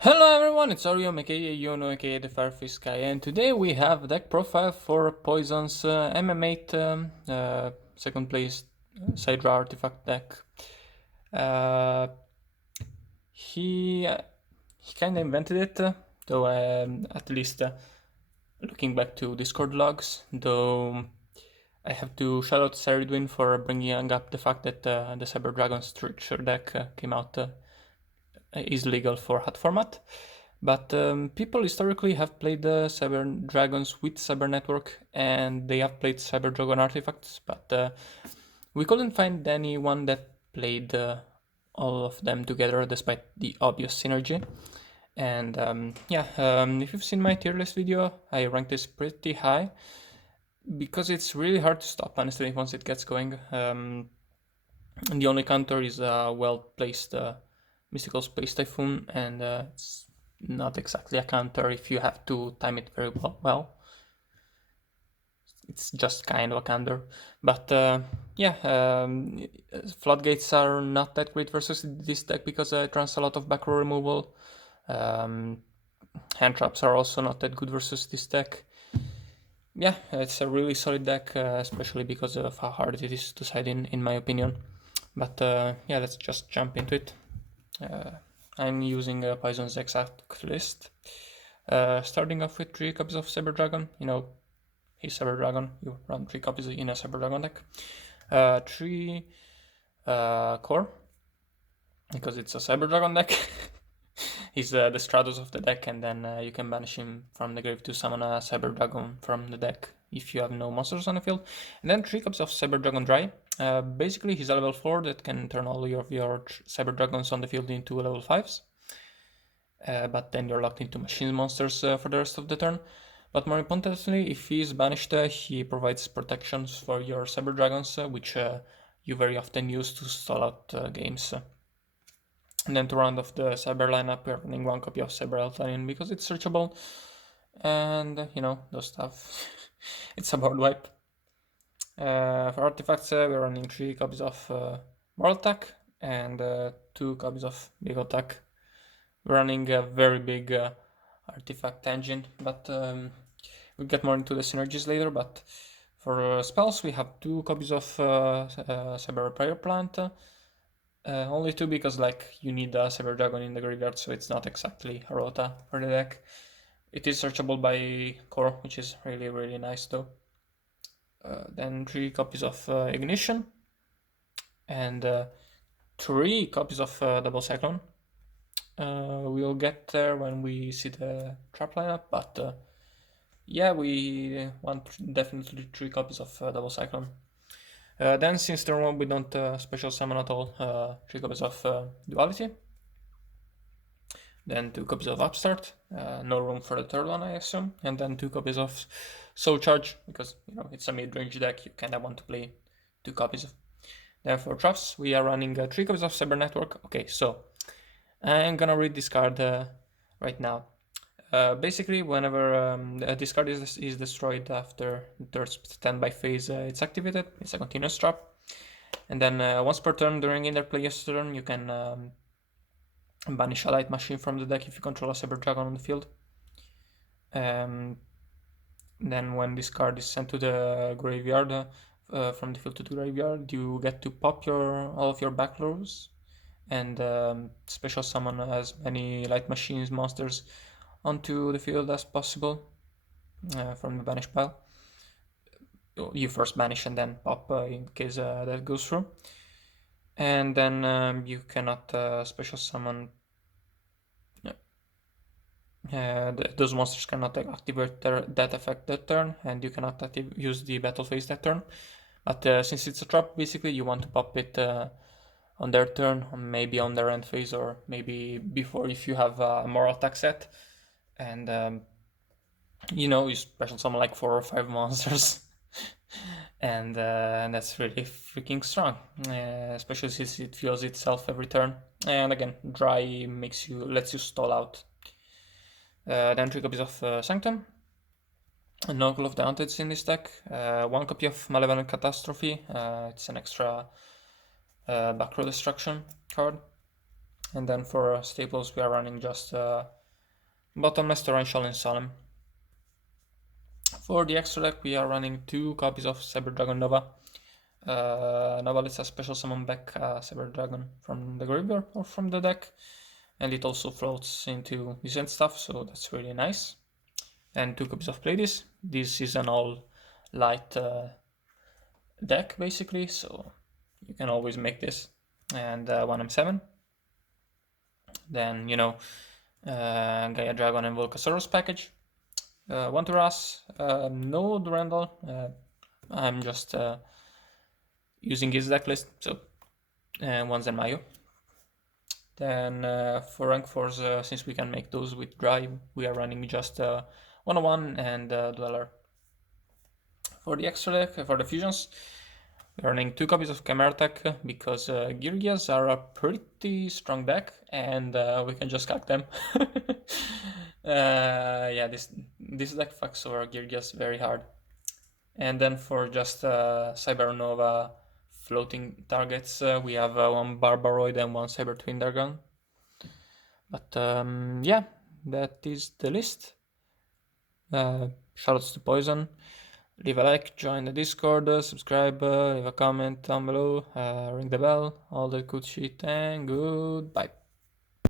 Hello everyone, it's Orion aka Yono aka the Firefish Guy, and today we have deck profile for Poison's MM8 second place Sidra artifact deck. Uh, he kind of invented it, though at least looking back to Discord logs, though I have to shout out Saridwin for bringing up the fact that the Cyber Dragon Structure deck came out is legal for HUT format. But people historically have played Cyber Dragons with Cyber Network, and they have played Cyber Dragon artifacts, but we couldn't find anyone that played all of them together despite the obvious synergy. And if you've seen my tier list video, I ranked this pretty high because it's really hard to stop, honestly, once it gets going. And the only counter is a well placed Mystical Space Typhoon, and it's not exactly a counter if you have to time it very well. It's just kind of a counter. But Floodgates are not that great versus this deck because it runs a lot of back row removal. Hand traps are also not that good versus this deck. Yeah, it's a really solid deck, especially because of how hard it is to side in my opinion. But let's just jump into it. I'm using Poison's exact list. Starting off with 3 copies of Cyber Dragon. You know, he's Cyber Dragon. You run 3 copies in a Cyber Dragon deck. 3 core, because it's a Cyber Dragon deck. He's the Stratos of the deck, and then you can banish him from the grave to summon a Cyber Dragon from the deck if you have no monsters on the field. And then 3 copies of Cyber Dragon Dry. Basically, he's a level 4 that can turn all of your Cyber Dragons on the field into level 5s. But then you're locked into machine monsters for the rest of the turn. But more importantly, if he is banished, he provides protections for your Cyber Dragons, which you very often use to stall out games. And then to round off the Cyber lineup, we're running 1 copy of Cyber Eltharion because it's searchable. And, those stuff. It's a board wipe. For artifacts, we're running 3 copies of Moral Attack and 2 copies of Big Attack. We're running a very big artifact engine, but we'll get more into the synergies later. But for spells, we have 2 copies of Cyber Prayer Plant. Only 2 because you need a Cyber Dragon in the graveyard, so it's not exactly a rota for the deck. It is searchable by core, which is really, really nice though. Then 3 copies of Ignition and 3 copies of Double Cyclone. We'll get there when we see the trap lineup, but we want definitely 3 copies of Double Cyclone. Then, since turn 1 we don't special summon at all, 3 copies of Duality. Then 2 copies of Upstart, no room for the third one I assume, and then 2 copies of Soul Charge, because it's a mid-range deck, you kinda want to play 2 copies of. Then for traps, we are running 3 copies of Cyber Network. Okay, so I'm gonna read this card right now. Basically, whenever this card is destroyed after the third standby phase, it's activated. It's a continuous trap. And then once per turn during either player's turn, you can banish a light machine from the deck if you control a Cyber Dragon on the field. Then when this card is sent to the graveyard, from the field to the graveyard, you get to pop all of your back rows and special summon as many light machines monsters onto the field as possible from the banish pile. You first banish and then pop in case that goes through. And then you cannot special summon. Those monsters cannot activate that effect that turn, and you cannot use the battle phase that turn. But since it's a trap, basically you want to pop it on their turn, or maybe on their end phase, or maybe before if you have a Moral Attack set. And you special summon like 4 or 5 monsters. and that's really freaking strong, especially since it feels itself every turn. And again, dry lets you stall out. Then 3 copies of Sanctum, and no Call of the Haunted in this deck. 1 copy of Malevolent Catastrophe. It's an extra back row destruction card. And then for staples, we are running just Bottomless, Torrential, and Solemn. For the extra deck, we are running 2 copies of Cyber Dragon Nova. Nova lets a special summon back Cyber Dragon from the graveyard or from the deck, and it also floats into decent stuff, so that's really nice. And 2 copies of Play This. This is an all light deck basically, so you can always make this. And 1 M7. Then, Gaia Dragon and Volcasaurus package. 1 Turas, no Durandal. I'm just using his deck list, so 1 Zenmayo. Then for rank 4s, since we can make those with Drive, we are running just 101 and Dweller. For the extra deck, for the fusions, we're running 2 copies of Chimera Tech because Girgias are a pretty strong deck and we can just cack them. Yeah, this deck fucks over Girgias very hard. And then for just Cybernova floating targets, we have 1 Barbaroid and 1 Cyber Twin Dragon. But yeah, that is the list. Shoutouts to Poison. Leave a like, join the Discord, subscribe, leave a comment down below, ring the bell, all that good shit, and goodbye.